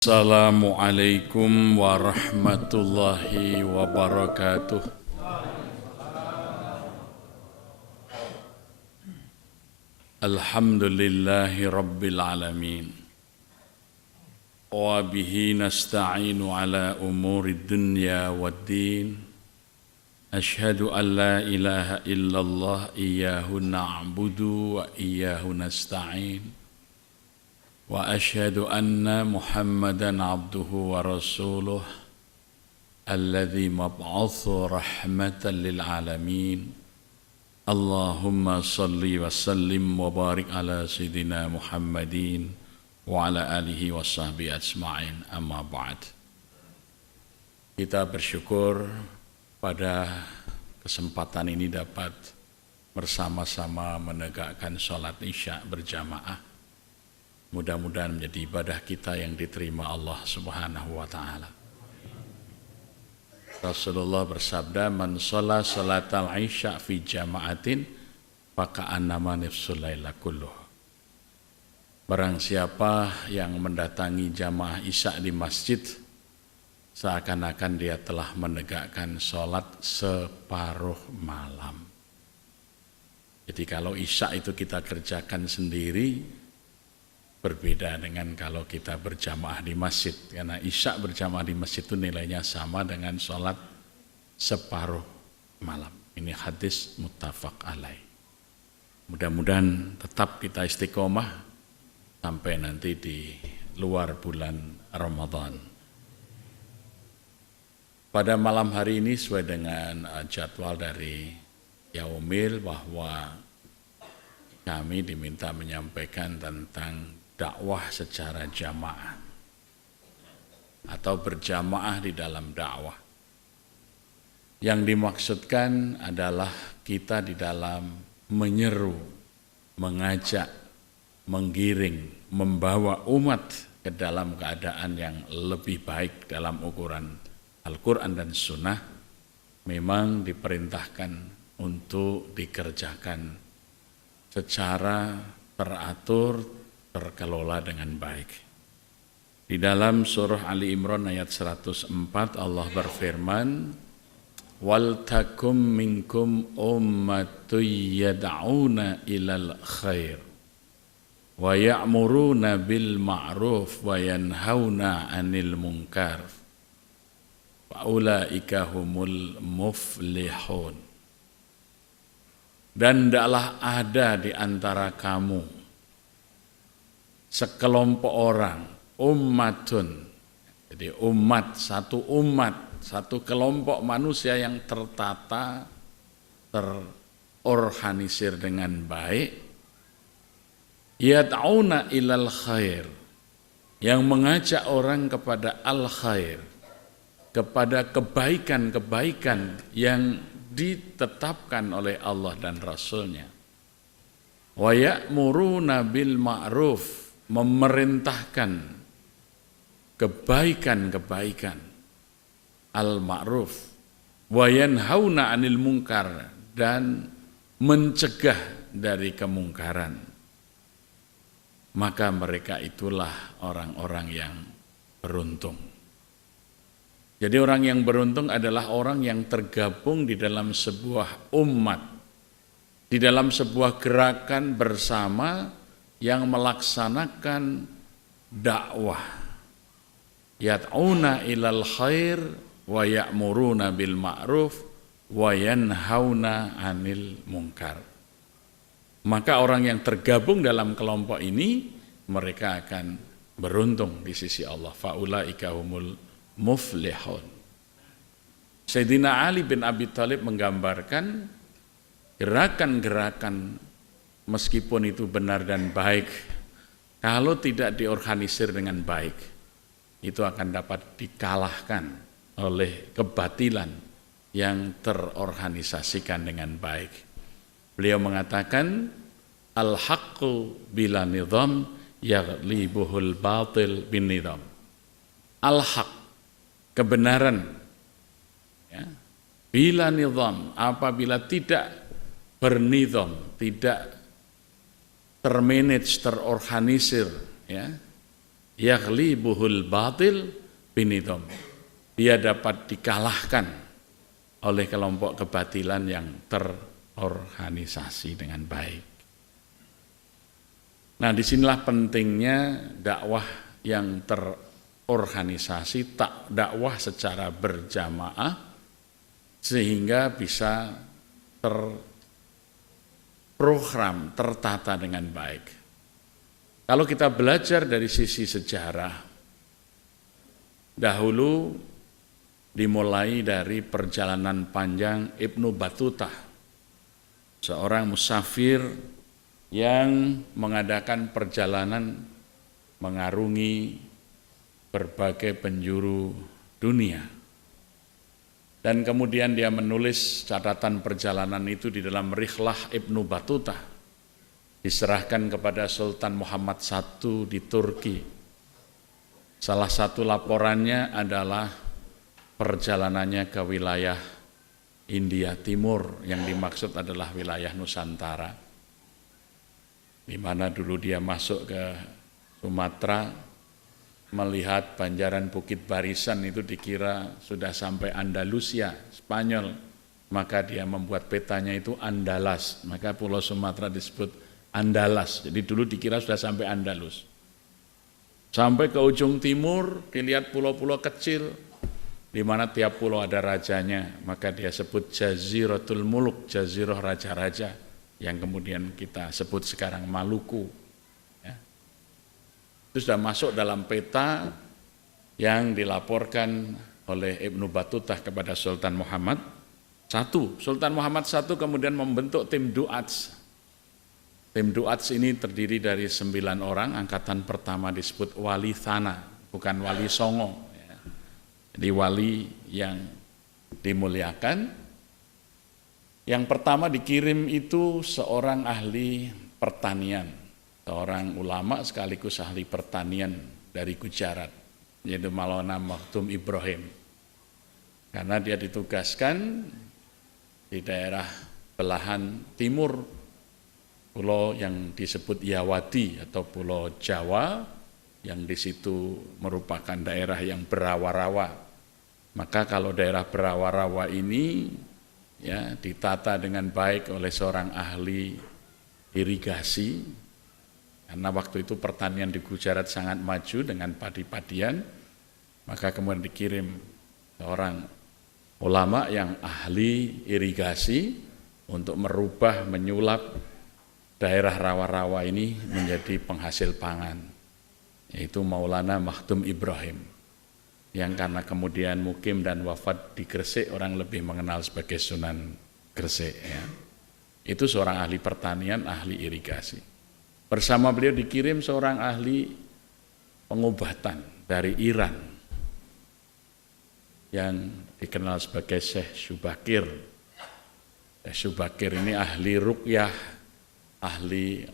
Assalamualaikum warahmatullahi wabarakatuh. Alhamdulillahi rabbil alamin. Wa bihi nasta'inu ala umuri dunya waddin. Ashhadu an la ilaha illallah iyyahu na'budu wa iyyahu nasta'in. Wa ashhadu anna Muhammadan abduhu wa rasuluh alladzi mab'atsu rahmatan lil alamin. Allahumma salli wa sallim wa barik ala sayyidina Muhammadin wa ala alihi wa sahbihi ajma'in, amma ba'd. Kita bersyukur pada kesempatan ini dapat bersama-sama menegakkan salat Isya berjamaah. Mudah-mudahan menjadi ibadah kita yang diterima Allah Subhanahu wa taala. Rasulullah bersabda, "Man shalla salatal isya fi jama'atin faka'annama nafsul laila kulluh." Barang siapa yang mendatangi jamaah Isya di masjid, seakan-akan dia telah menegakkan sholat separuh malam. Jadi kalau Isya itu kita kerjakan sendiri, berbeda dengan kalau kita berjamaah di masjid, karena Isya berjamaah di masjid itu nilainya sama dengan sholat separuh malam. Ini hadis muttafaq alaih. Mudah-mudahan tetap kita istiqomah sampai nanti di luar bulan Ramadan. Pada malam hari ini sesuai dengan jadwal dari Yaumil, bahwa kami diminta menyampaikan tentang dakwah secara jamaah atau berjamaah di dalam dakwah. Yang dimaksudkan adalah kita di dalam menyeru, mengajak, menggiring, membawa umat ke dalam keadaan yang lebih baik dalam ukuran Al-Quran dan Sunnah, memang diperintahkan untuk dikerjakan secara teratur, terkelola dengan baik. Di dalam surah Ali Imran ayat 104 Allah berfirman, "Wal takum minkum ummatun yad'una ilal khair wa ya'muruna bil ma'ruf wa yanhauna 'anil munkar wa ulaika humul muflihun." Dan hendaklah ada di antara kamu sekelompok orang, ummatun, jadi umat, satu kelompok manusia yang tertata, terorganisir dengan baik, yad'una ilal khair, yang mengajak orang kepada al-khair, kepada kebaikan-kebaikan yang ditetapkan oleh Allah dan Rasulnya. Wa ya'muruna bil ma'ruf, memerintahkan kebaikan-kebaikan, al-ma'ruf, wa yanhauna 'anil munkar, dan mencegah dari kemungkaran. Maka mereka itulah orang-orang yang beruntung. Jadi orang yang beruntung adalah orang yang tergabung di dalam sebuah umat, di dalam sebuah gerakan bersama yang melaksanakan dakwah. Yad'una ilal khair wa ya'muruna bil ma'ruf wa yanhauna 'anil munkar. Maka orang yang tergabung dalam kelompok ini, mereka akan beruntung di sisi Allah. Faulaika humul muflihun. Sayyidina Ali bin Abi Thalib menggambarkan gerakan-gerakan, meskipun itu benar dan baik, kalau tidak diorganisir dengan baik, itu akan dapat dikalahkan oleh kebatilan yang terorganisasikan dengan baik. Beliau mengatakan, al-haqqu bila nizam yaghlibuhul batil bin nizam. Al-haq, kebenaran, ya, bila nizam, apabila tidak bernizam, tidak termanage, terorganisir, ya, yaghlibuhul batil binidham. Dia dapat dikalahkan oleh kelompok kebatilan yang terorganisasi dengan baik. Nah, disinilah pentingnya dakwah yang terorganisasi, dakwah secara berjamaah, sehingga bisa terprogram, tertata dengan baik. Kalau kita belajar dari sisi sejarah, dahulu dimulai dari perjalanan panjang Ibnu Battuta, seorang musafir yang mengadakan perjalanan mengarungi berbagai penjuru dunia. Dan kemudian dia menulis catatan perjalanan itu di dalam Rihlah Ibnu Battuta, diserahkan kepada Sultan Muhammad I di Turki. Salah satu laporannya adalah perjalanannya ke wilayah India Timur, yang dimaksud adalah wilayah Nusantara, di mana dulu dia masuk ke Sumatera, melihat banjaran Bukit Barisan itu dikira sudah sampai Andalusia, Spanyol, maka dia membuat petanya itu Andalas, maka pulau Sumatera disebut Andalas, jadi dulu dikira sudah sampai Andalus. Sampai ke ujung timur, dilihat pulau-pulau kecil, di mana tiap pulau ada rajanya, maka dia sebut Jaziratul Muluk, Jazirah Raja-Raja, yang kemudian kita sebut sekarang Maluku. Ya. Itu sudah masuk dalam peta yang dilaporkan oleh Ibnu Battuta kepada Sultan Muhammad I. Sultan Muhammad I kemudian membentuk tim Duats. Tim Duats ini terdiri dari 9 orang, angkatan pertama disebut Wali Thana, bukan Wali Songo. Ya. Jadi wali yang dimuliakan. Yang pertama dikirim itu seorang ahli pertanian, seorang ulama sekaligus ahli pertanian dari Gujarat, yaitu Maulana Makhtum Ibrahim. Karena dia ditugaskan di daerah belahan timur, pulau yang disebut Yawadi atau Pulau Jawa, yang di situ merupakan daerah yang berawa-rawa. Maka kalau daerah berawa-rawa ini ya ditata dengan baik oleh seorang ahli irigasi, karena waktu itu pertanian di Gujarat sangat maju dengan padi-padian, maka kemudian dikirim seorang ulama yang ahli irigasi untuk merubah, menyulap daerah rawa-rawa ini menjadi penghasil pangan, yaitu Maulana Makhtum Ibrahim, yang karena kemudian mukim dan wafat di Gresik, orang lebih mengenal sebagai Sunan Gresik. Ya. Itu seorang ahli pertanian, ahli irigasi. Bersama beliau dikirim seorang ahli pengobatan dari Iran, yang dikenal sebagai Syekh Subakir. Syekh Subakir ini ahli ruqyah, ahli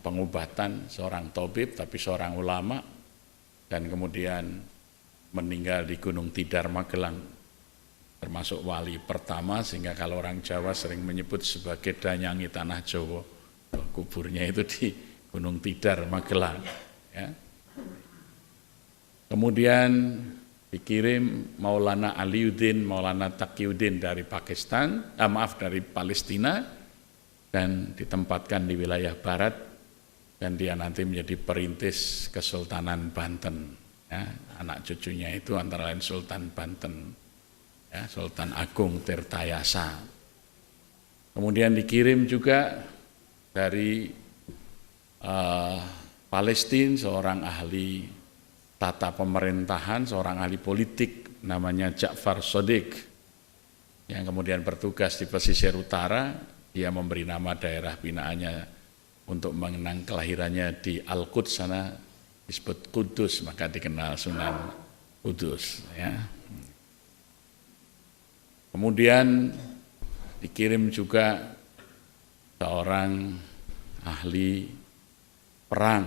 pengobatan, seorang tabib tapi seorang ulama, dan kemudian meninggal di Gunung Tidar, Magelang, termasuk wali pertama, sehingga kalau orang Jawa sering menyebut sebagai Danyangi Tanah Jawa, kuburnya itu di Gunung Tidar, Magelang. Ya. Kemudian dikirim Maulana Aliuddin, Maulana Taqiyuddin dari dari Palestina, dan ditempatkan di wilayah barat, dan dia nanti menjadi perintis Kesultanan Banten. Ya, anak cucunya itu antara lain Sultan Banten, ya, Sultan Agung Tirtayasa. Kemudian dikirim juga dari Palestina seorang ahli tata pemerintahan, seorang ahli politik namanya Ja'far Shadiq, yang kemudian bertugas di pesisir utara. Dia memberi nama daerah binaannya untuk mengenang kelahirannya di Al-Quds sana, disebut Kudus, maka dikenal Sunan Kudus. Ya. Kemudian dikirim juga seorang ahli perang,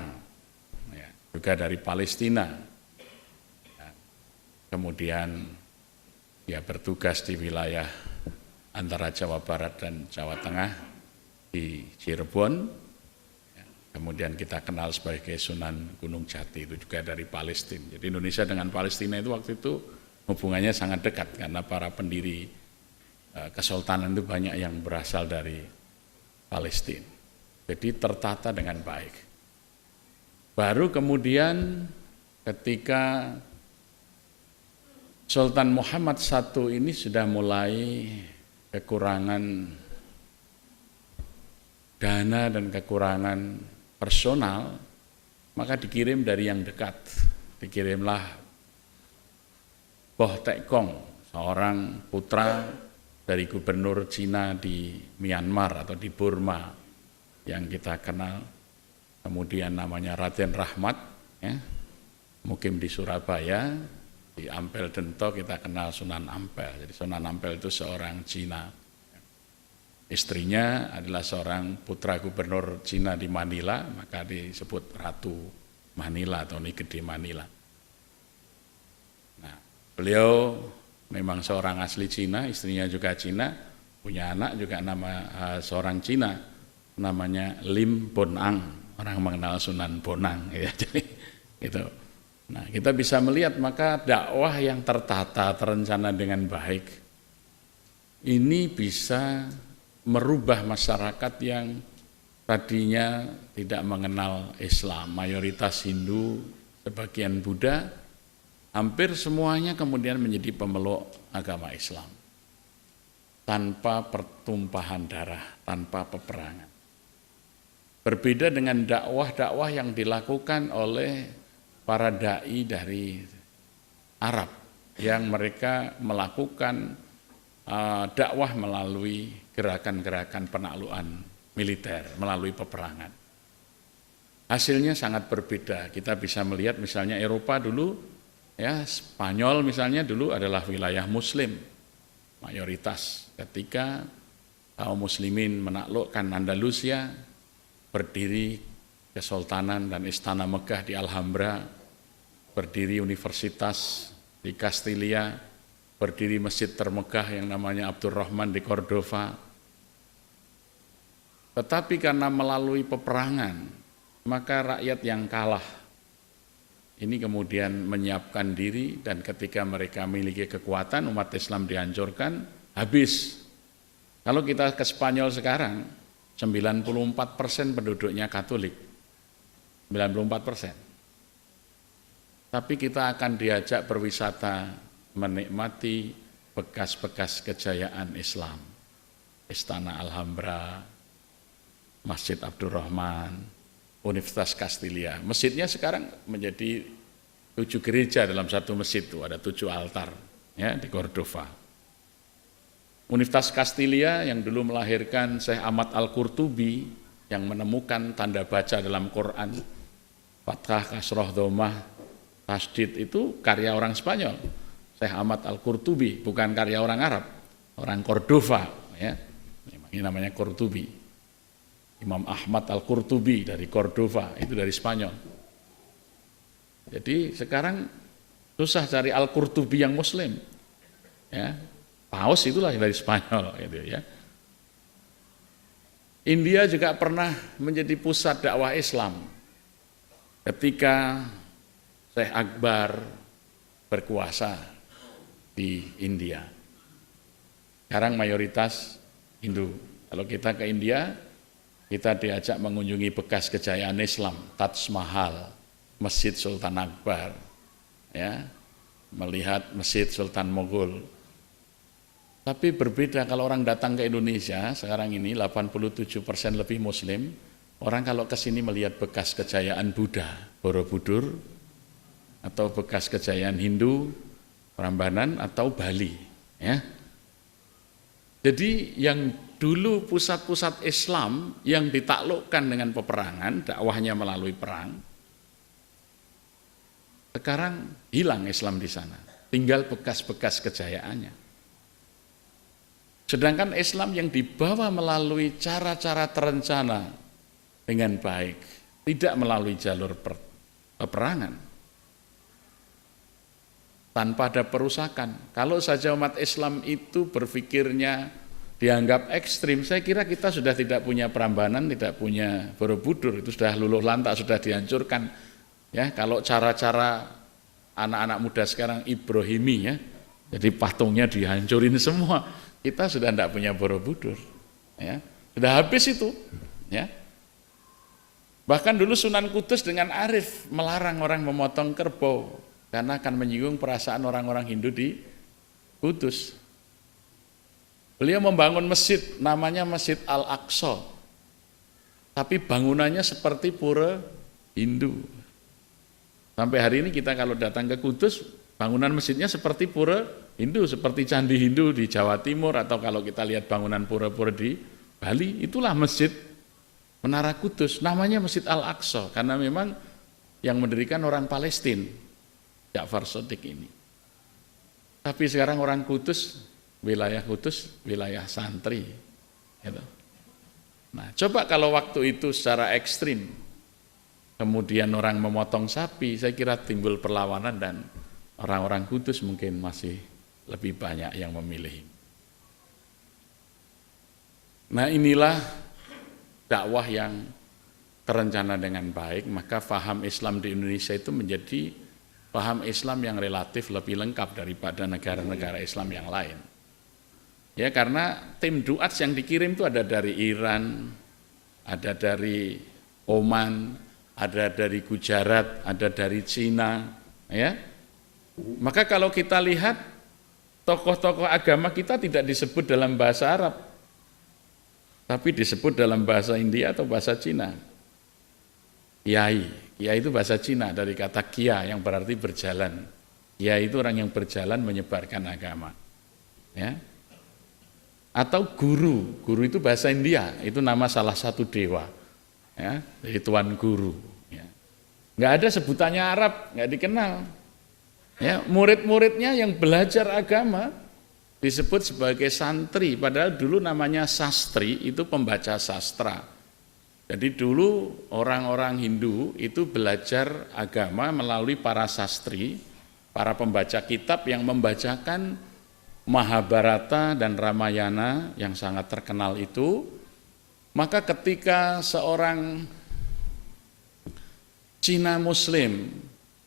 ya, juga dari Palestina. Ya. Kemudian dia bertugas di wilayah antara Jawa Barat dan Jawa Tengah di Cirebon. Ya. kemudian kita kenal sebagai Sunan Gunung Jati, itu juga dari Palestina. Jadi Indonesia dengan Palestina itu waktu itu hubungannya sangat dekat karena para pendiri kesultanan itu banyak yang berasal dari Palestina. Jadi tertata dengan baik. Baru kemudian ketika Sultan Muhammad I ini sudah mulai kekurangan dana dan kekurangan personal, maka dikirim dari yang dekat. Dikirimlah Boh Tek Kong, seorang putra dari gubernur Cina di Myanmar atau di Burma yang kita kenal. Kemudian namanya Raden Rahmat, ya, mukim di Surabaya. Di Ampel Dento kita kenal Sunan Ampel. Jadi Sunan Ampel itu seorang Cina. Istrinya adalah seorang putra gubernur Cina di Manila, maka disebut Ratu Manila atau Nigede Manila. Nah, beliau memang seorang asli Cina, istrinya juga Cina, punya anak juga seorang Cina, namanya Lim Bonang, orang mengenal Sunan Bonang, ya. Jadi itu. Nah, kita bisa melihat maka dakwah yang tertata, terencana dengan baik ini bisa merubah masyarakat yang tadinya tidak mengenal Islam, mayoritas Hindu, sebagian Buddha, hampir semuanya kemudian menjadi pemeluk agama Islam tanpa pertumpahan darah, tanpa peperangan. Berbeda dengan dakwah-dakwah yang dilakukan oleh para dai dari Arab yang mereka melakukan dakwah melalui gerakan-gerakan penaklukan militer, melalui peperangan. Hasilnya sangat berbeda. Kita bisa melihat misalnya Eropa dulu, ya, Spanyol misalnya dulu adalah wilayah Muslim mayoritas. Ketika kaum Muslimin menaklukkan Andalusia, berdiri Kesultanan dan Istana Megah di Alhambra, berdiri universitas di Kastilia, berdiri masjid termegah yang namanya Abdurrahman di Cordova. Tetapi karena melalui peperangan, maka rakyat yang kalah ini kemudian menyiapkan diri, dan ketika mereka memiliki kekuatan, umat Islam dihancurkan, habis. Kalau kita ke Spanyol sekarang, 94% penduduknya Katolik. 94%. Tapi kita akan diajak berwisata menikmati bekas-bekas kejayaan Islam. Istana Alhambra, Masjid Abdurrahman, Universitas Kastilia. Masjidnya sekarang menjadi 7 gereja dalam satu masjid itu, ada 7 altar, ya, di Cordova. Universitas Kastilia yang dulu melahirkan Syekh Ahmad Al-Qurtubi yang menemukan tanda baca dalam Quran, Fathah, Kasroh, Dhammah, Tasdid, itu karya orang Spanyol, Syekh Ahmad Al-Qurtubi, bukan karya orang Arab, orang Cordova, ya. Ini namanya Qurtubi. Imam Ahmad Al-Qurtubi dari Cordova, itu dari Spanyol. Jadi sekarang susah cari Al-Qurtubi yang Muslim, ya. Paus itulah dari Spanyol, gitu ya. India juga pernah menjadi pusat dakwah Islam ketika Syekh Akbar berkuasa di India. Sekarang mayoritas Hindu. Kalau kita ke India, kita diajak mengunjungi bekas kejayaan Islam, Taj Mahal, Masjid Sultan Akbar, ya, melihat Masjid Sultan Mogul. Tapi berbeda kalau orang datang ke Indonesia, sekarang ini 87% lebih Muslim, orang kalau ke sini melihat bekas kejayaan Buddha, Borobudur, atau bekas kejayaan Hindu, Prambanan, atau Bali, ya. Jadi yang dulu pusat-pusat Islam yang ditaklukkan dengan peperangan, dakwahnya melalui perang, sekarang hilang Islam di sana, tinggal bekas-bekas kejayaannya. Sedangkan Islam yang dibawa melalui cara-cara terencana dengan baik, tidak melalui jalur peperangan, tanpa ada perusakan. Kalau saja umat Islam itu berpikirnya dianggap ekstrim, saya kira kita sudah tidak punya Prambanan, tidak punya Borobudur, itu sudah luluh lantak, sudah dihancurkan. Ya, kalau cara-cara anak-anak muda sekarang Ibrahimi ya, jadi patungnya dihancurin semua, kita sudah tidak punya Borobudur. Ya, sudah habis itu. Ya. Bahkan dulu Sunan Kudus dengan arif melarang orang memotong kerbau karena akan menyinggung perasaan orang-orang Hindu di Kudus. Beliau membangun masjid, namanya Masjid Al-Aqsa. Tapi bangunannya seperti pura Hindu. Sampai hari ini kita kalau datang ke Kudus, bangunan masjidnya seperti pura Hindu, seperti candi Hindu di Jawa Timur, atau kalau kita lihat bangunan pura-pura di Bali, itulah masjid Menara Kudus, namanya Masjid Al-Aqsa, karena memang yang mendirikan orang Palestina, Ja'far Shadiq ini. Tapi sekarang orang Kudus, wilayah santri. Gitu. Nah, coba kalau waktu itu secara ekstrim, kemudian orang memotong sapi, saya kira timbul perlawanan dan orang-orang Kudus mungkin masih lebih banyak yang memilih. Nah, inilah dakwah yang terencana dengan baik, maka faham Islam di Indonesia itu menjadi faham Islam yang relatif lebih lengkap daripada negara-negara Islam yang lain. Ya, karena tim duats yang dikirim itu ada dari Iran, ada dari Oman, ada dari Gujarat, ada dari Cina, ya. Maka kalau kita lihat tokoh-tokoh agama kita tidak disebut dalam bahasa Arab, tapi disebut dalam bahasa India atau bahasa Cina. Kiai itu bahasa Cina dari kata kia yang berarti berjalan. Kiai itu orang yang berjalan menyebarkan agama. Ya. Atau guru itu bahasa India, itu nama salah satu dewa, ya, dari Tuan Guru. Ya. Nggak ada sebutannya Arab, nggak dikenal. Ya, murid-muridnya yang belajar agama disebut sebagai santri, padahal dulu namanya sastri, itu pembaca sastra. Jadi dulu orang-orang Hindu itu belajar agama melalui para sastri, para pembaca kitab yang membacakan Mahabharata dan Ramayana yang sangat terkenal itu. Maka ketika seorang Cina Muslim,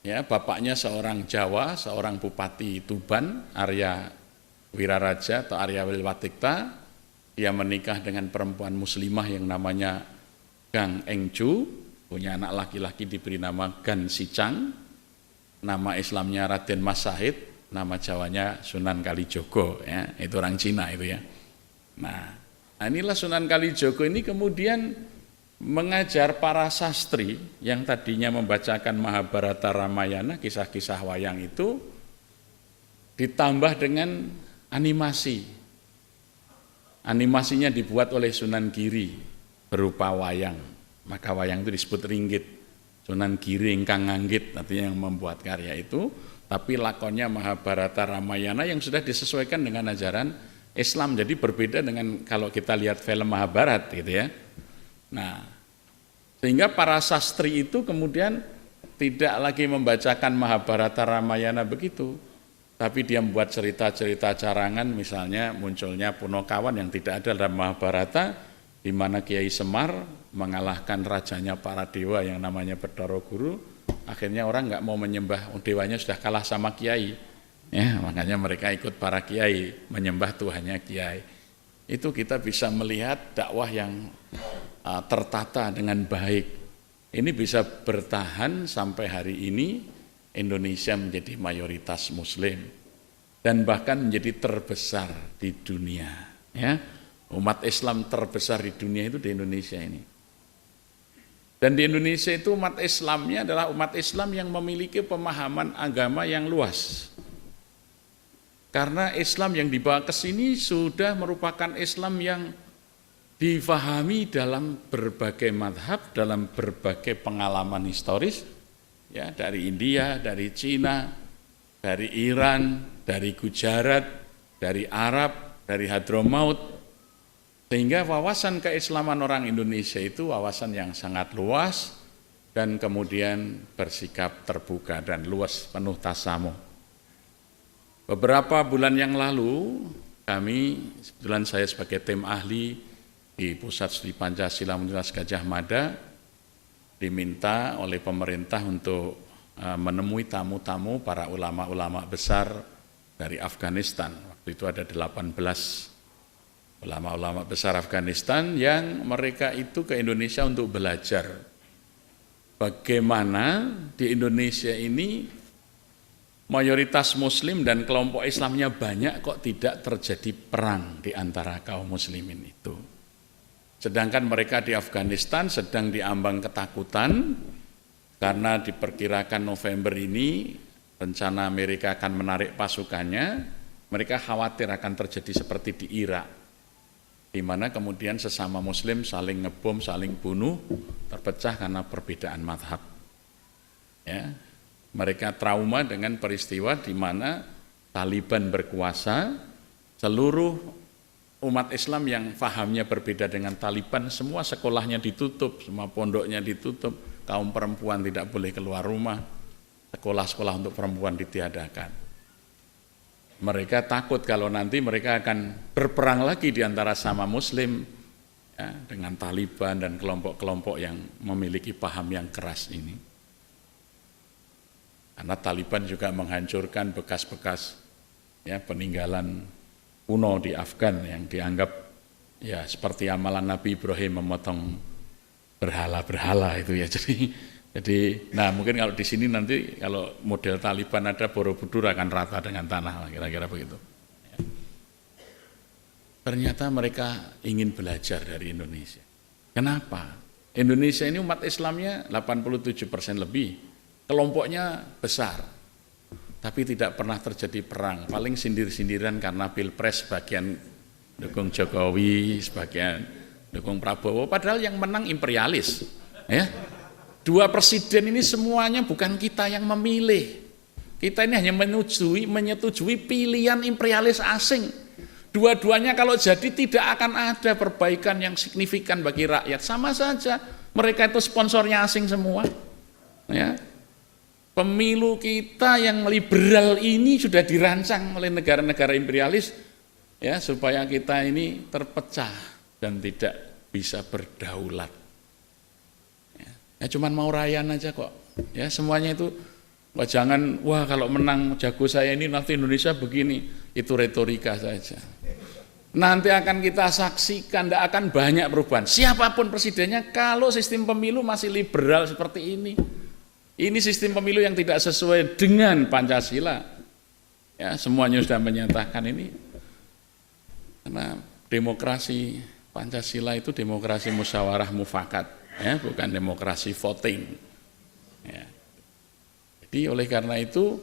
ya, bapaknya seorang Jawa, seorang Bupati Tuban, Arya Wiraraja atau Arya Wilwatikta, dia menikah dengan perempuan muslimah yang namanya Gang Engju, punya anak laki-laki diberi nama Gan Sicang, nama Islamnya Raden Mas Sahid, nama Jawanya Sunan Kalijogo, ya, itu orang Cina itu ya. Nah, inilah Sunan Kalijogo ini kemudian mengajar para sastri yang tadinya membacakan Mahabharata Ramayana, kisah-kisah wayang itu, ditambah dengan animasi. Animasinya dibuat oleh Sunan Giri berupa wayang, maka wayang itu disebut ringgit. Sunan Giri ingkang nganggit, artinya yang membuat karya itu. Tapi lakonnya Mahabharata Ramayana yang sudah disesuaikan dengan ajaran Islam. Jadi berbeda dengan kalau kita lihat film Mahabharat gitu ya. Nah, sehingga para sastri itu kemudian tidak lagi membacakan Mahabharata Ramayana begitu, tapi dia membuat cerita-cerita carangan, misalnya munculnya Punokawan yang tidak ada dalam Mahabharata, di mana Kiai Semar mengalahkan rajanya para dewa yang namanya Bathara Guru. Akhirnya orang nggak mau menyembah, dewanya sudah kalah sama kiai, ya, makanya mereka ikut para kiai menyembah Tuhannya kiai. Itu kita bisa melihat dakwah yang tertata dengan baik. Ini bisa bertahan sampai hari ini. Indonesia menjadi mayoritas Muslim dan bahkan menjadi terbesar di dunia. Ya, umat Islam terbesar di dunia itu di Indonesia ini. Dan di Indonesia itu umat Islamnya adalah umat Islam yang memiliki pemahaman agama yang luas. Karena Islam yang dibawa ke sini sudah merupakan Islam yang difahami dalam berbagai madhab, dalam berbagai pengalaman historis, ya, dari India, dari Cina, dari Iran, dari Gujarat, dari Arab, dari Hadramaut. Sehingga wawasan keislaman orang Indonesia itu wawasan yang sangat luas dan kemudian bersikap terbuka dan luas, penuh tasamuh. Beberapa bulan yang lalu kami, kebetulan saya sebagai tim ahli di Pusat Studi Pancasila Universitas Gadjah Mada, diminta oleh pemerintah untuk menemui tamu-tamu para ulama-ulama besar dari Afghanistan. Waktu itu ada 18 ulama-ulama besar Afghanistan yang mereka itu ke Indonesia untuk belajar bagaimana di Indonesia ini mayoritas Muslim dan kelompok Islamnya banyak kok tidak terjadi perang di antara kaum Muslimin itu. Sedangkan mereka di Afghanistan sedang diambang ketakutan karena diperkirakan November ini rencana Amerika akan menarik pasukannya, mereka khawatir akan terjadi seperti di Irak, di mana kemudian sesama Muslim saling ngebom, saling bunuh, terpecah karena perbedaan mazhab. Ya, mereka trauma dengan peristiwa di mana Taliban berkuasa, seluruh umat Islam yang fahamnya berbeda dengan Taliban, semua sekolahnya ditutup, semua pondoknya ditutup, kaum perempuan tidak boleh keluar rumah, sekolah-sekolah untuk perempuan ditiadakan. Mereka takut kalau nanti mereka akan berperang lagi di antara sama Muslim ya, dengan Taliban dan kelompok-kelompok yang memiliki paham yang keras ini. Karena Taliban juga menghancurkan bekas-bekas ya, peninggalan kuno di Afgan yang dianggap ya seperti amalan Nabi Ibrahim memotong berhala-berhala itu ya. Jadi nah mungkin kalau di sini nanti kalau model Taliban ada Borobudur akan rata dengan tanah kira-kira begitu. Ya. Ternyata mereka ingin belajar dari Indonesia. Kenapa? Indonesia ini umat Islamnya 87% lebih, kelompoknya besar. Tapi tidak pernah terjadi perang, paling sindir-sindiran karena Pilpres sebagian dukung Jokowi, sebagian dukung Prabowo, padahal yang menang imperialis. Ya. Dua presiden ini semuanya bukan kita yang memilih. Kita ini hanya menyetujui pilihan imperialis asing. Dua-duanya kalau jadi tidak akan ada perbaikan yang signifikan bagi rakyat. Sama saja, mereka itu sponsornya asing semua. Ya. Pemilu kita yang liberal ini sudah dirancang oleh negara-negara imperialis ya supaya kita ini terpecah dan tidak bisa berdaulat. Ya cuman mau rayan aja kok. Ya semuanya itu jangan kalau menang jago saya ini nanti Indonesia begini, itu retorika saja. Nanti akan kita saksikan tidak akan banyak perubahan. Siapapun presidennya kalau sistem pemilu masih liberal seperti ini. Ini sistem pemilu yang tidak sesuai dengan Pancasila. Ya, semuanya sudah menyatakan ini. Karena demokrasi Pancasila itu demokrasi musyawarah mufakat, ya, bukan demokrasi voting. Ya. Jadi oleh karena itu,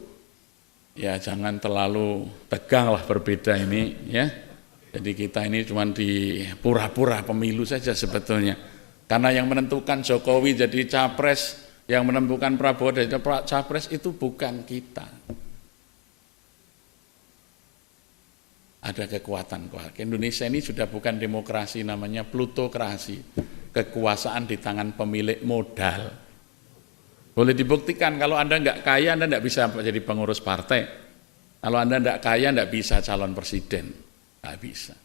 ya jangan terlalu teganglah berbeda ini, ya. Jadi kita ini cuma di pura-pura pemilu saja sebetulnya. Karena yang menentukan Jokowi jadi capres, yang menentukan Prabowo dan capres itu bukan kita. Ada kekuatan. Indonesia ini sudah bukan demokrasi, namanya plutokrasi. Kekuasaan di tangan pemilik modal. Boleh dibuktikan kalau Anda enggak kaya, Anda enggak bisa jadi pengurus partai. Kalau Anda enggak kaya, enggak bisa calon presiden. Enggak bisa.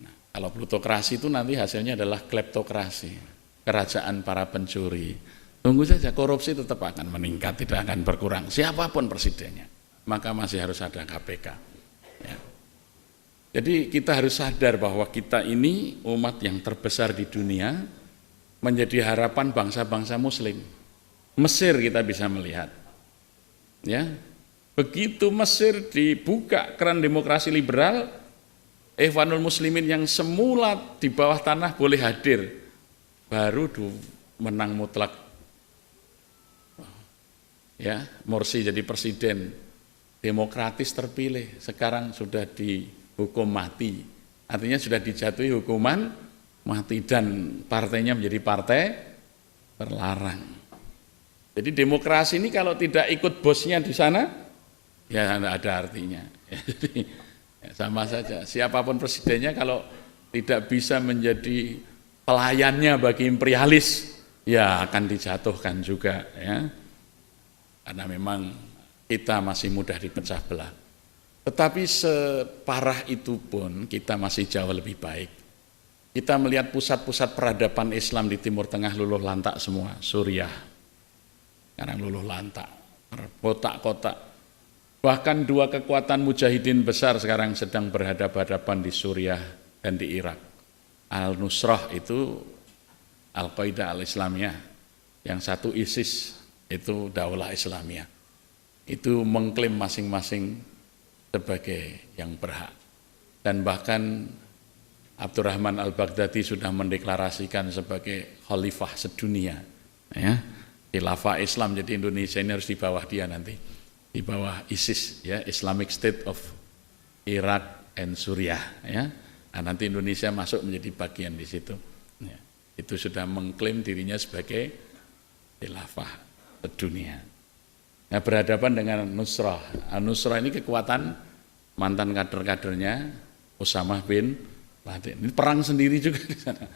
Nah, kalau plutokrasi itu nanti hasilnya adalah kleptokrasi. Kerajaan para pencuri. Tunggu saja, korupsi tetap akan meningkat, tidak akan berkurang. Siapapun presidennya, maka masih harus ada KPK. Ya. Jadi kita harus sadar bahwa kita ini umat yang terbesar di dunia, menjadi harapan bangsa-bangsa Muslim. Mesir kita bisa melihat. Ya, begitu Mesir dibuka keran demokrasi liberal, Ikhwanul Muslimin yang semula di bawah tanah boleh hadir. Baru menang mutlak, ya Morsi jadi presiden, demokratis terpilih, sekarang sudah dihukum mati, artinya sudah dijatuhi hukuman mati dan partainya menjadi partai terlarang. Jadi demokrasi ini kalau tidak ikut bosnya di sana, ya tidak ada artinya. Jadi ya sama saja, siapapun presidennya kalau tidak bisa menjadi pelayannya bagi imperialis, ya akan dijatuhkan juga, ya. Karena memang kita masih mudah dipecah belah. Tetapi separah itu pun kita masih jauh lebih baik. Kita melihat pusat-pusat peradaban Islam di Timur Tengah luluh lantak semua, Suriah, sekarang luluh lantak, kotak-kotak. Bahkan dua kekuatan mujahidin besar sekarang sedang berhadapan-hadapan di Suriah dan di Irak. Al-Nusrah itu Al-Qaeda Al-Islamiyah, yang satu ISIS itu Daulah Islamiyah. Itu mengklaim masing-masing sebagai yang berhak. Dan bahkan Abdurrahman Al-Baghdadi sudah mendeklarasikan sebagai khalifah sedunia. Ya, khilafah Islam, jadi Indonesia ini harus di bawah dia nanti, di bawah ISIS, ya, Islamic State of Iraq and Suriah. Ya, nah, nanti Indonesia masuk menjadi bagian di situ. Ya, itu sudah mengklaim dirinya sebagai khilafah sedunia. Nah, berhadapan dengan Nusrah. Nusrah ini kekuatan mantan kader-kadernya Usamah bin Laden. Ini perang sendiri juga di sana.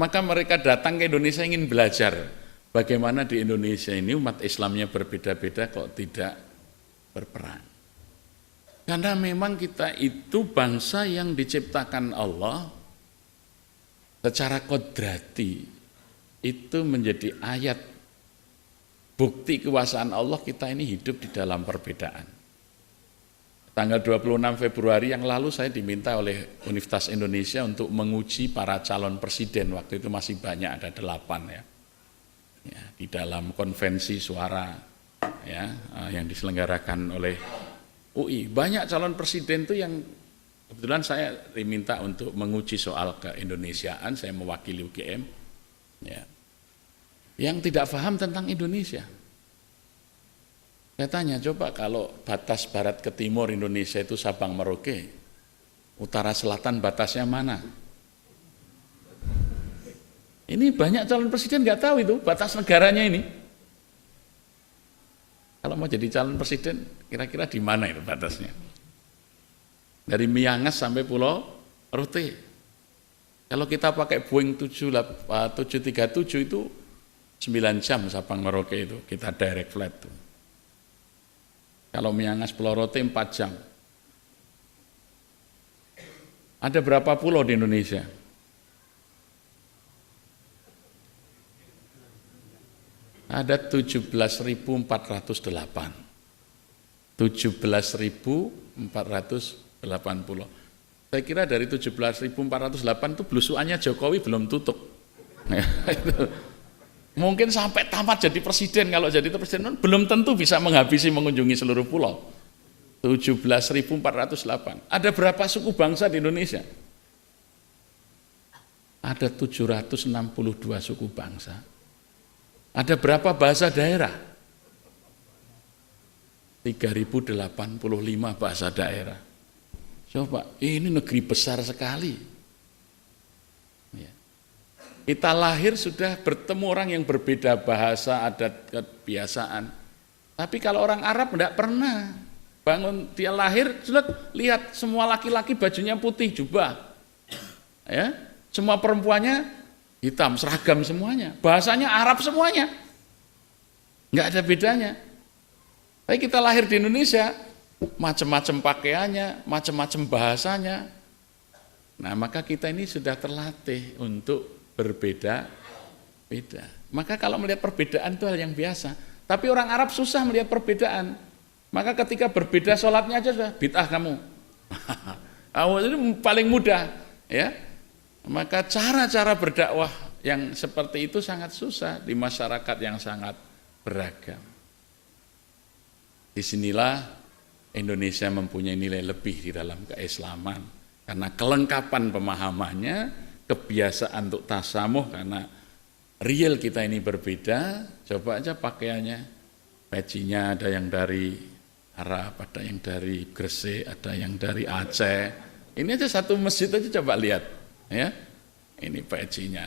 Maka mereka datang ke Indonesia ingin belajar bagaimana di Indonesia ini umat Islamnya berbeda-beda kok tidak berperang. Karena memang kita itu bangsa yang diciptakan Allah secara kodrati, itu menjadi ayat bukti kekuasaan Allah. Kita ini hidup di dalam perbedaan. Tanggal 26 Februari yang lalu saya diminta oleh Universitas Indonesia untuk menguji para calon presiden. Waktu itu masih banyak, ada 8 ya. Ya, di dalam konvensi suara ya, yang diselenggarakan oleh UI. Banyak calon presiden itu yang kebetulan saya diminta untuk menguji soal keindonesiaan, saya mewakili UGM. Ya, yang tidak paham tentang Indonesia. Saya tanya, coba kalau batas barat ke timur Indonesia itu Sabang Merauke, utara selatan batasnya mana? Ini banyak calon presiden nggak tahu itu batas negaranya ini. Kalau mau jadi calon presiden, kira-kira di mana itu batasnya? Dari Miangas sampai Pulau Rote. Kalau kita pakai Boeing 737 itu 9 jam Sabang Merauke itu, kita direct flight tuh. Kalau Miangas Pulau Rote 4 jam. Ada berapa pulau di Indonesia? Ada 17.408. 17.408 pulau. Saya kira dari 17.408 itu belusuannya Jokowi belum tutup. Mungkin sampai tamat jadi presiden, kalau jadi presiden belum tentu bisa menghabisi mengunjungi seluruh pulau. 17.408. Ada berapa suku bangsa di Indonesia? Ada 762 suku bangsa. Ada berapa bahasa daerah? 3085 bahasa daerah. Coba, ini negeri besar sekali. Kita lahir sudah bertemu orang yang berbeda bahasa, adat, kebiasaan. Tapi kalau orang Arab tidak pernah. Bangun dia lahir, sudah lihat semua laki-laki bajunya putih jubah. Ya, semua perempuannya hitam, seragam semuanya. Bahasanya Arab semuanya. Enggak ada bedanya. Tapi kita lahir di Indonesia, macam-macam pakaiannya, macam-macam bahasanya. Nah, maka kita ini sudah terlatih untuk berbeda-beda. Maka kalau melihat perbedaan itu hal yang biasa. Tapi orang Arab susah melihat perbedaan. Maka ketika berbeda sholatnya aja sudah bid'ah kamu. Itu paling mudah, ya. Maka cara-cara berdakwah yang seperti itu sangat susah di masyarakat yang sangat beragam. Disinilah Indonesia mempunyai nilai lebih di dalam keislaman karena kelengkapan pemahamannya, kebiasaan untuk tasamuh, karena real kita ini berbeda. Coba aja pakaiannya, pecinya ada yang dari Arab, ada yang dari Gresik, ada yang dari Aceh. Ini aja satu masjid aja coba lihat, ya. Ini pecinya.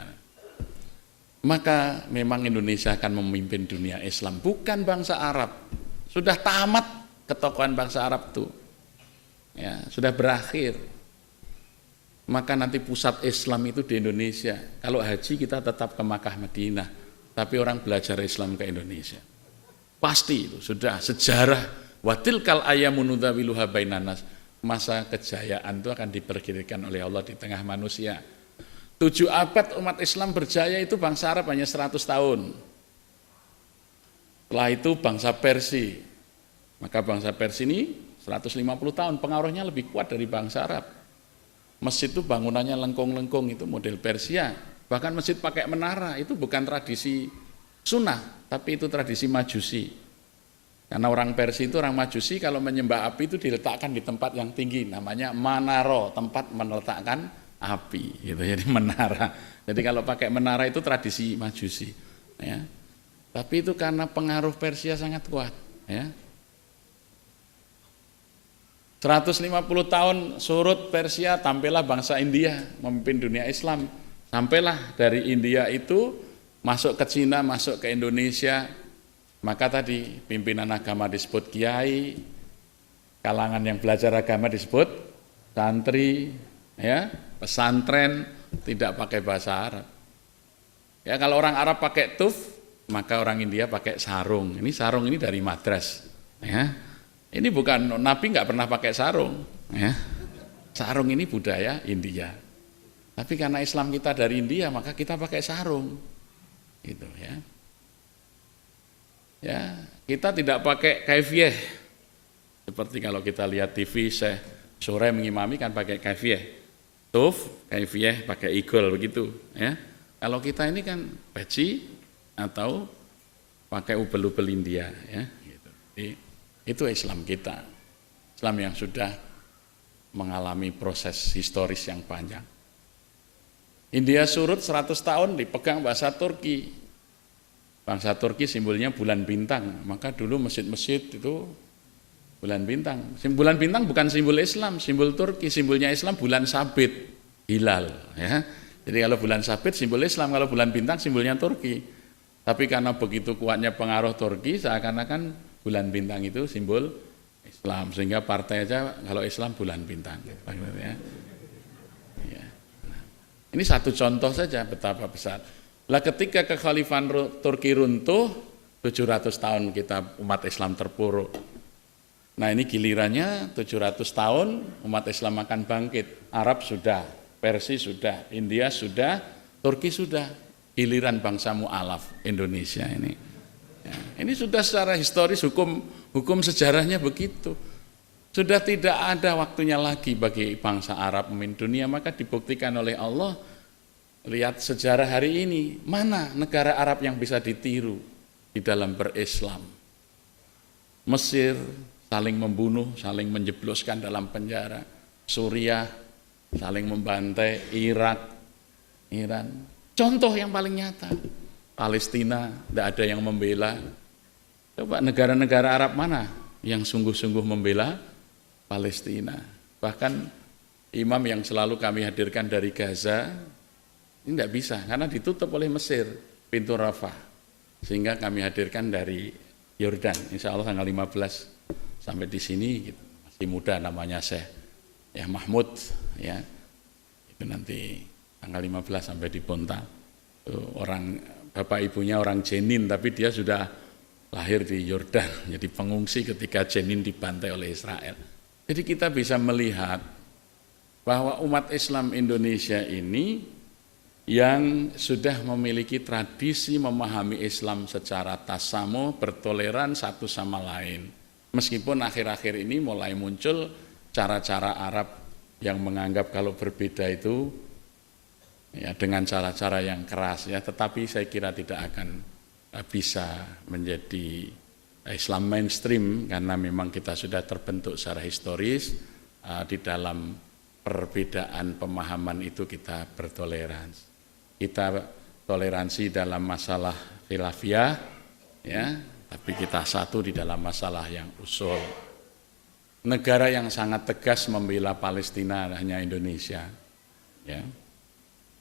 Maka memang Indonesia akan memimpin dunia Islam, bukan bangsa Arab. Sudah tamat ketokohan bangsa Arab tuh, ya, sudah berakhir. Maka nanti pusat Islam itu di Indonesia. Kalau haji kita tetap ke Makkah Madinah, tapi orang belajar Islam ke Indonesia. Pasti itu sudah sejarah. Wa tilkal ayyamu nudzawiluha bainan nas. masa kejayaan itu akan diperkirakan oleh Allah di tengah manusia. 7 abad umat Islam berjaya itu bangsa Arab hanya 100 tahun. Setelah itu bangsa Persia. Maka bangsa Persia ini 150 tahun, pengaruhnya lebih kuat dari bangsa Arab. Masjid itu bangunannya lengkung-lengkung, itu model Persia. Bahkan masjid pakai menara, itu bukan tradisi sunnah, tapi itu tradisi majusi. Karena orang Persia itu, orang majusi, kalau menyembah api itu diletakkan di tempat yang tinggi, namanya manaro, tempat meletakkan api, gitu. Jadi menara. Jadi kalau pakai menara itu tradisi majusi. Ya. Tapi itu karena pengaruh Persia sangat kuat. Ya. 150 tahun surut Persia, tampillah bangsa India memimpin dunia Islam. Sampailah dari India itu masuk ke Cina, masuk ke Indonesia. Maka tadi pimpinan agama disebut kiai, kalangan yang belajar agama disebut santri, ya, pesantren, tidak pakai bahasa Arab. Ya, kalau orang Arab pakai tuf, maka orang India pakai sarung. Ini sarung ini dari madras, ya. Ini bukan, Nabi nggak pernah pakai sarung, ya. Sarung ini budaya India. Tapi karena Islam kita dari India, maka kita pakai sarung, gitu ya. Ya, kita tidak pakai kaifiyah. Seperti kalau kita lihat TV, Syekh sore mengimami kan pakai kaifiyah. Tuf, kaifiyah pakai igol begitu, ya. Kalau kita ini kan peci atau pakai ubel-ubel India, ya. Gitu. Jadi, itu Islam kita, Islam yang sudah mengalami proses historis yang panjang. India surut 100 tahun dipegang bangsa Turki. Bangsa Turki simbolnya bulan bintang, maka dulu masjid-masjid itu bulan bintang. Bulan bintang bukan simbol Islam, simbol Turki, simbolnya Islam bulan sabit, hilal. Ya. Jadi kalau bulan sabit simbol Islam, kalau bulan bintang simbolnya Turki. Tapi karena begitu kuatnya pengaruh Turki, seakan-akan bulan bintang itu simbol Islam, sehingga partai aja kalau Islam bulan bintang. Ya. Ya. Nah, ini satu contoh saja betapa besar. Lah ketika kekhalifahan Turki runtuh, 700 tahun kita umat Islam terpuruk. Nah ini gilirannya 700 tahun umat Islam akan bangkit. Arab sudah, Persia sudah, India sudah, Turki sudah. Giliran bangsa mu'alaf Indonesia ini. Ya, ini sudah secara historis hukum sejarahnya begitu. Sudah tidak ada waktunya lagi bagi bangsa Arab memimpin dunia, maka dibuktikan oleh Allah. Lihat sejarah hari ini, mana negara Arab yang bisa ditiru di dalam berislam. Mesir saling membunuh, saling menjebloskan dalam penjara. Suriah saling membantai, Irak, Iran. Contoh yang paling nyata. Palestina, tidak ada yang membela. Coba negara-negara Arab mana yang sungguh-sungguh membela Palestina? Bahkan imam yang selalu kami hadirkan dari Gaza, ini tidak bisa, karena ditutup oleh Mesir, pintu Rafah. Sehingga kami hadirkan dari Yordan, insya Allah tanggal 15 sampai di sini, gitu. Masih muda namanya Syekh ya Mahmud, ya. Itu nanti tanggal 15 sampai di Bonta. Orang bapak ibunya orang Jenin, tapi dia sudah lahir di Yordan, jadi pengungsi ketika Jenin dibantai oleh Israel. Jadi kita bisa melihat bahwa umat Islam Indonesia ini yang sudah memiliki tradisi memahami Islam secara tasamuh, bertoleran satu sama lain. Meskipun akhir-akhir ini mulai muncul cara-cara Arab yang menganggap kalau berbeda itu ya dengan cara-cara yang keras, ya, tetapi saya kira tidak akan bisa menjadi Islam mainstream karena memang kita sudah terbentuk secara historis di dalam perbedaan pemahaman itu kita bertoleransi. Kita toleransi dalam masalah khilafiyah, ya, tapi kita satu di dalam masalah yang usul. Negara yang sangat tegas membela Palestina hanya Indonesia, ya.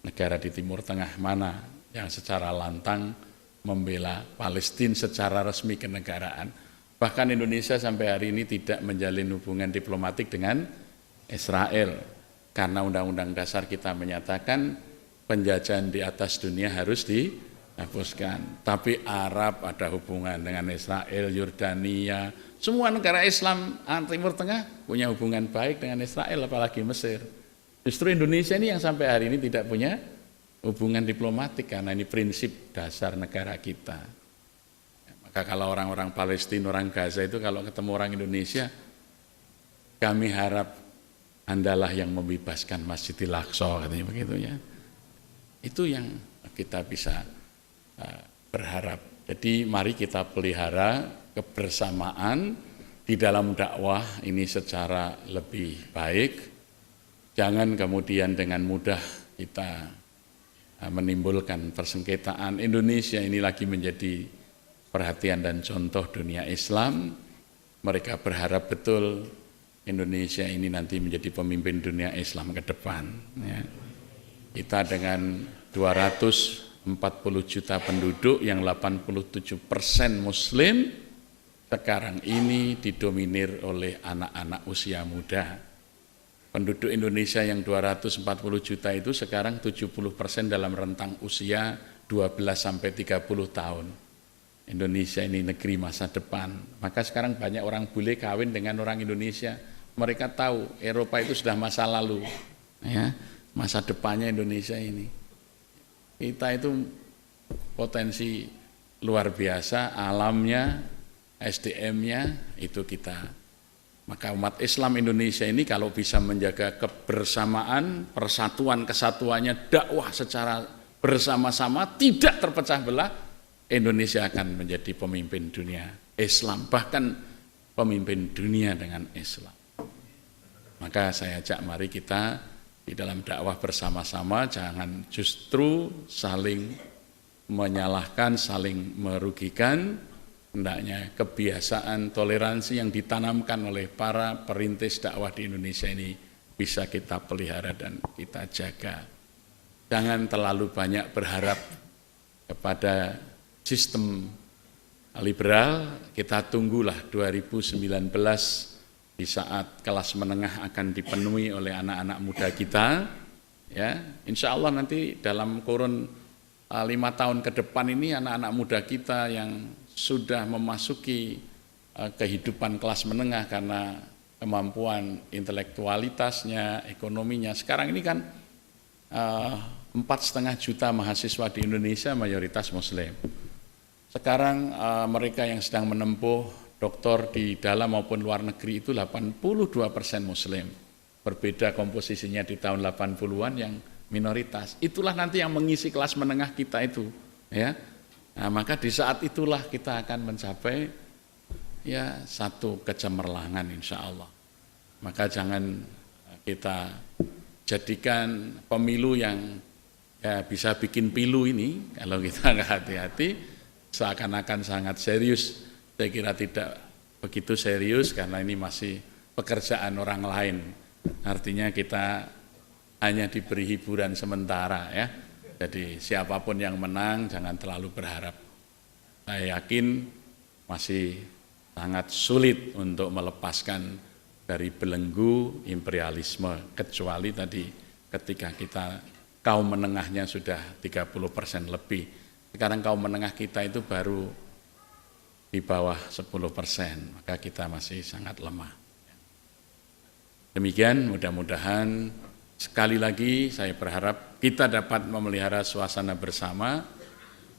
Negara di Timur Tengah mana yang secara lantang membela Palestina secara resmi kenegaraan. Bahkan Indonesia sampai hari ini tidak menjalin hubungan diplomatik dengan Israel. Karena Undang-Undang Dasar kita menyatakan penjajahan di atas dunia harus dihapuskan. Tapi Arab ada hubungan dengan Israel, Yordania, Semua negara Islam Timur Tengah punya hubungan baik dengan Israel, apalagi Mesir. Justru Indonesia ini yang sampai hari ini tidak punya hubungan diplomatik karena ini prinsip dasar negara kita. Maka kalau orang-orang Palestina, orang Gaza itu kalau ketemu orang Indonesia, kami harap Andalah yang membebaskan Masjidil Aqsa, katanya begitu ya. Itu yang kita bisa berharap. Jadi mari kita pelihara kebersamaan di dalam dakwah ini secara lebih baik. Jangan kemudian dengan mudah kita menimbulkan persengketaan. Indonesia ini lagi menjadi perhatian dan contoh dunia Islam. Mereka berharap betul Indonesia ini nanti menjadi pemimpin dunia Islam ke depan. Ya. Kita dengan 240 juta penduduk yang 87% Muslim, sekarang ini didominir oleh anak-anak usia muda. Penduduk Indonesia yang 240 juta itu sekarang 70% dalam rentang usia 12-30 tahun. Indonesia ini negeri masa depan. Maka sekarang banyak orang bule kawin dengan orang Indonesia. Mereka tahu Eropa itu sudah masa lalu. Ya, masa depannya Indonesia ini. Kita itu potensi luar biasa, alamnya, SDM-nya itu kita. Maka umat Islam Indonesia ini kalau bisa menjaga kebersamaan, persatuan, kesatuannya, dakwah secara bersama-sama, tidak terpecah belah, Indonesia akan menjadi pemimpin dunia Islam, bahkan pemimpin dunia dengan Islam. Maka saya ajak mari kita di dalam dakwah bersama-sama, jangan justru saling menyalahkan, saling merugikan. Hendaknya kebiasaan toleransi yang ditanamkan oleh para perintis dakwah di Indonesia ini bisa kita pelihara dan kita jaga. Jangan terlalu banyak berharap kepada sistem liberal. Kita tunggulah 2019 di saat kelas menengah akan dipenuhi oleh anak-anak muda kita. Ya, insya Allah nanti dalam kurun 5 tahun ke depan ini anak-anak muda kita yang sudah memasuki kehidupan kelas menengah karena kemampuan intelektualitasnya, ekonominya. Sekarang ini kan 4,5 juta mahasiswa di Indonesia mayoritas Muslim. Sekarang mereka yang sedang menempuh doktor di dalam maupun luar negeri itu 82% Muslim. Berbeda komposisinya di tahun 80-an yang minoritas. Itulah nanti yang mengisi kelas menengah kita itu, ya. Nah, maka di saat itulah kita akan mencapai ya satu kecemerlangan insya Allah. Maka jangan kita jadikan pemilu yang ya bisa bikin pilu ini, kalau kita nggak hati-hati seakan-akan sangat serius. Saya kira tidak begitu serius karena ini masih pekerjaan orang lain. Artinya kita hanya diberi hiburan sementara ya. Jadi siapapun yang menang jangan terlalu berharap. Saya yakin masih sangat sulit untuk melepaskan dari belenggu imperialisme, kecuali tadi ketika kita kaum menengahnya sudah 30% lebih. Sekarang kaum menengah kita itu baru di bawah 10%, maka kita masih sangat lemah. Demikian, mudah-mudahan sekali lagi saya berharap kita dapat memelihara suasana bersama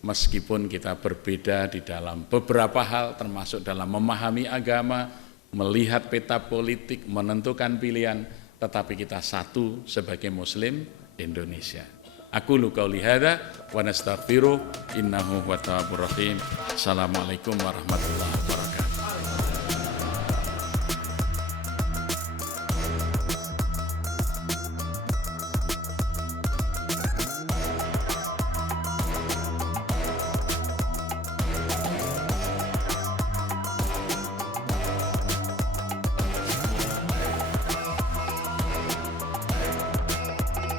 meskipun kita berbeda di dalam beberapa hal termasuk dalam memahami agama, melihat peta politik, menentukan pilihan, tetapi kita satu sebagai Muslim Indonesia. Aku qauli hadza wa nastaghfiruh innahu huwa tawwabur rahim. Assalamualaikum warahmatullahi wabarakatuh.